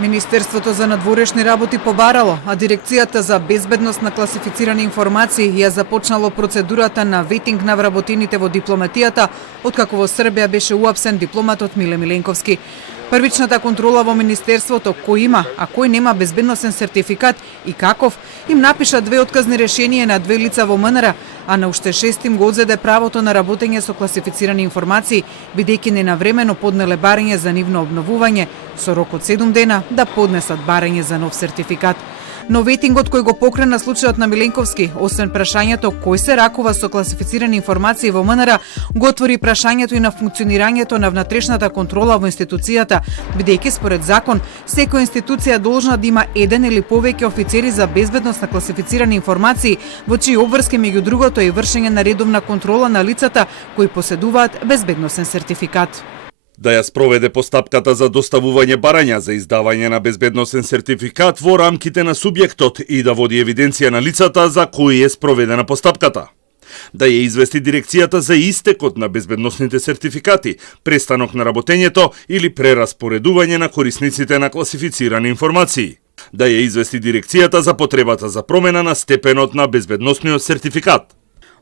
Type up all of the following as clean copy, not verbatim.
Министерството за надворешни работи побарало, а Дирекцијата за безбедност на класифицирани информации ја започнало процедурата на ветинг на вработените во дипломатијата, откако во Србија беше уапсен дипломатот Миле Миленковски. Првичната контрола во Министерството кој има, а кој нема безбедносен сертификат и каков, им напиша две отказни решенија на две лица во МНР, а на уште 6 им го одзеде правото на работење со класифицирани информации, бидејќи ненавремено поднеле барање за нивно обновување, со рок од 7 дена да поднесат барање за нов сертификат. Но ветингот кој го покрена случајот на Миленковски, освен прашањето кој се ракува со класифицирани информации во МНР, го отвори прашањето и на функционирањето на внатрешната контрола во институцијата, бидејќи според закон секоја институција должна да има еден или повеќе офицери за безбедност на класифицирани информации, во чии обврски меѓу другото е и вршење на редовна контрола на лицата кои поседуваат безбедносен сертификат. Да ја спроведе постапката за доставување барања за издавање на безбедносен сертификат во рамките на субјектот и да води евиденција на лицата за кои е спроведена постапката. Да ја извести дирекцијата за истекот на безбедносните сертификати, престанок на работењето или прераспоредување на корисниците на класифицирани информации. Да ја извести дирекцијата за потребата за промена на степенот на безбедносниот сертификат.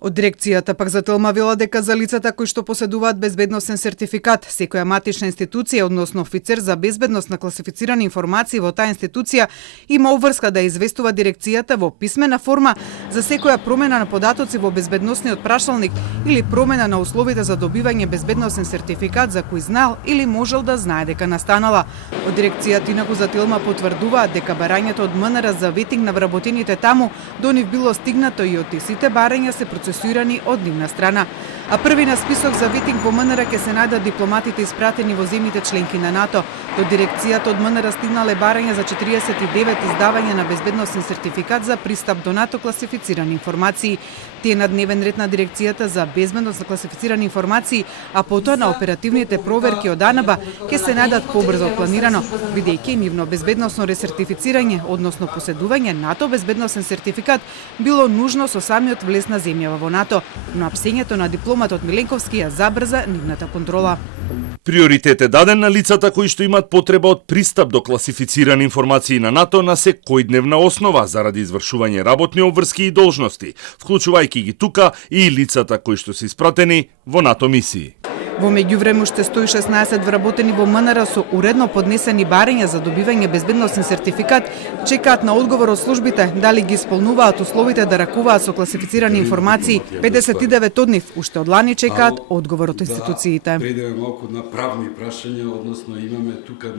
Од дирекцијата пак затолмавила дека за лицата кои што поседуваат безбедносен сертификат, секоја матична институција, односно офицер за безбедност на класифицирани информации во таа институција, има обврска да известува дирекцијата во писмена форма за секоја промена на податоци во безбедносниот прашалник или промена на условите за добивање безбедносен сертификат за кој знал или можел да знае дека настанала. Од дирекцијата инаку затилма потврдуваат дека барањето од МНР за ветинг на вработените таму до нив било стигнато и од сите барања се процесуирани од нивна страна. А први на список за ветинг во МНР ќе се најдат дипломатите испратени во земјите членки на НАТО. До дирекцијата од МНР стигнале барања за 49 издавања на безбедносен сертификат за пристап до НАТО класифицирани информации. Тие на дневен ред на дирекцијата за безбедност на класифицирани информации, а потоа на оперативните проверки од АНБ ќе се најдат побрзо од планирано, бидејќи нивно безбедносно ресертифицирање, односно поседување НАТО безбедносен сертификат било нужно со самиот влез на земјава во НАТО, но апсењето на дипломатот Миленковски ја забрза нивната контрола. Приоритет е даден на лицата кои што имаат потреба од пристап до класифицирани информации на НАТО на секојдневна основа заради извршување работни обврски и должности, вклучувајќи ги тука и лицата кои што се испратени во НАТО мисии. Во меѓувреме уште 116 вработени во МНР со уредно поднесени барања за добивање безбедносен сертификат чекаат на одговор од службите дали ги исполнуваат условите да ракуваат со класифицирани информации. 59 од нив уште од лани чекаат одговор од институциите. Придеме малку на правни прашања, односно имаме тука